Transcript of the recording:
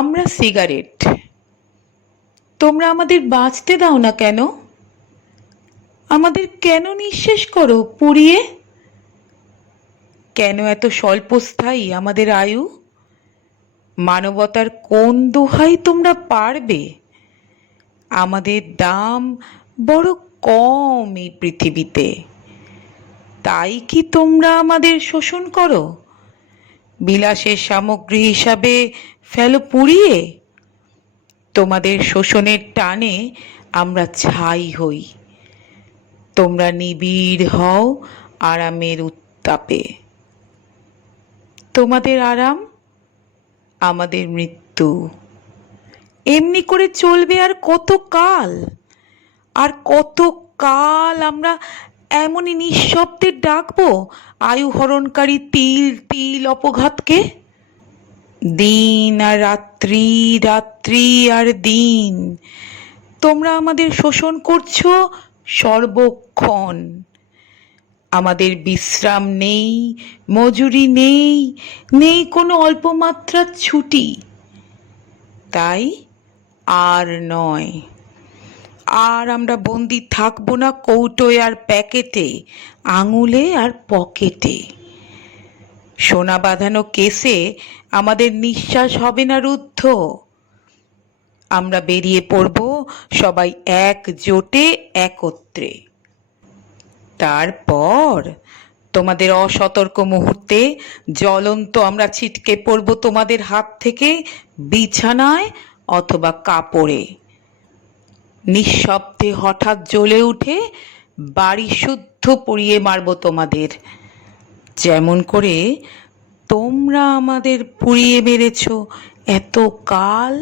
আমরা সিগারেট, তোমরা আমাদের বাঁচতে দাও না কেন? আমাদের কেন নিঃশেষ করো পুড়িয়ে? কেন এত স্বল্পস্থায়ী আমাদের আয়ু? মানবতার কোন দোহাই তোমরা পারবে? আমাদের দাম বড় কম এই পৃথিবীতে, তাই কি তোমরা আমাদের শোষণ করো? বিলাসের সামগ্রী হিসাবে ফেলো পুড়িয়ে? তোমাদের শোষণের টানে আমরা ছাই হই, তোমরা নিবিড় হও আরামের উত্তাপে। তোমাদের আরাম, আমাদের মৃত্যু। এমনি করে চলবে আর কত কাল? আর কত কাল আমরা এমনই নিঃশব্দে ডাকবো আয়ু হরণকারী তিল তিল অপঘাতকে? দিন আর রাত্রি, রাত্রি আর দিন তোমরা আমাদের শোষণ করছো সর্বক্ষণ। আমাদের বিশ্রাম নেই, মজুরি নেই, নেই কোনো অল্পমাত্রার ছুটি। তাই আর নয়, আর আমরা বন্দি থাকবো না কৌটোয় আর প্যাকেটে, আঙুলে আর পকেটে। সোনা বাঁধানো কেসে আমাদের নিঃশ্বাস হবে না রুদ্ধ। আমরা বেরিয়ে পড়ব সবাই একজোটে, একত্রে। তারপর তোমাদের অসতর্ক মুহূর্তে জ্বলন্ত আমরা ছিটকে পড়ব তোমাদের হাত থেকে বিছানায় অথবা কাপড়ে। নিঃশব্দে হঠাৎ জ্বলে উঠে বাড়ি শুদ্ধ পুড়িয়ে মারব তোমাদের, যেমন করে তোমরা আমাদের পুড়িয়ে মেরেছ এত কাল।